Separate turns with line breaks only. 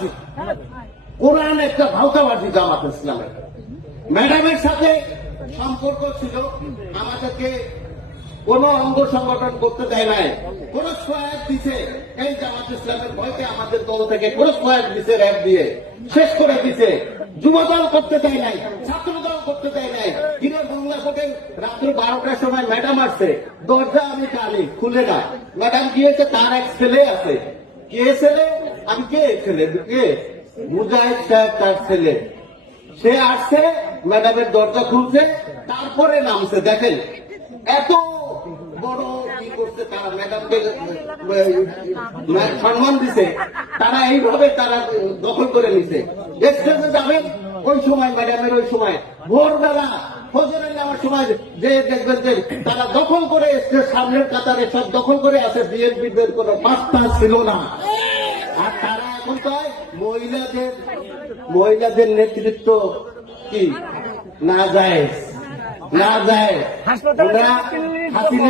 ভাওতাবাজি কোরআন একটা ভাওতাবাজি জামাত ইসলামের। ম্যাডামের সাথে সম্পর্ক ছিল, আমাদেরকে কোন অঙ্গ সংগঠন করতে দেয় নাই। কোন সহায়ক দিছে, এই জামাত ইসলামের ভয়তে আমাদের দল থেকে কোন সহায়ক দিছে র্যাব দিয়ে। শেষ করে দিছে। যুব দল করতে দেয় নাই ছাত্র দল করতে দেয় নাই। কিনে বাংলা কোটে রাত্র বারোটার সময় ম্যাডাম আসছে, দরজা আমি টানি খুলে না। ম্যাডাম গিয়েছে, তার এক ছেলে আছে। কে ছেলে? আমি কে ছেলে কে মুজাহিদ সাহেব তার ছেলে। সে আসছে, ম্যাডামের দরজা খুলছে, তারপরে নামছে, দেখেন। এত তারা সম্মান দিছে। তারা এইভাবে তারা দখল করে নিছে। স্টেজে যাবেন, ওই সময়, ম্যাডামের ওই সময়, ভোরবেলা ফজরে নেওয়ার সময় যে দেখবেন যে তারা দখল করে স্টেজ সামনের কাতারে সব দখল করে আছে, বিএনপিদের কোনো পাত্তা ছিল না। আর তারা এখন কয়? মহিলাদের মহিলাদের নেতৃত্ব কি? না যায় না যায়। হাসিনা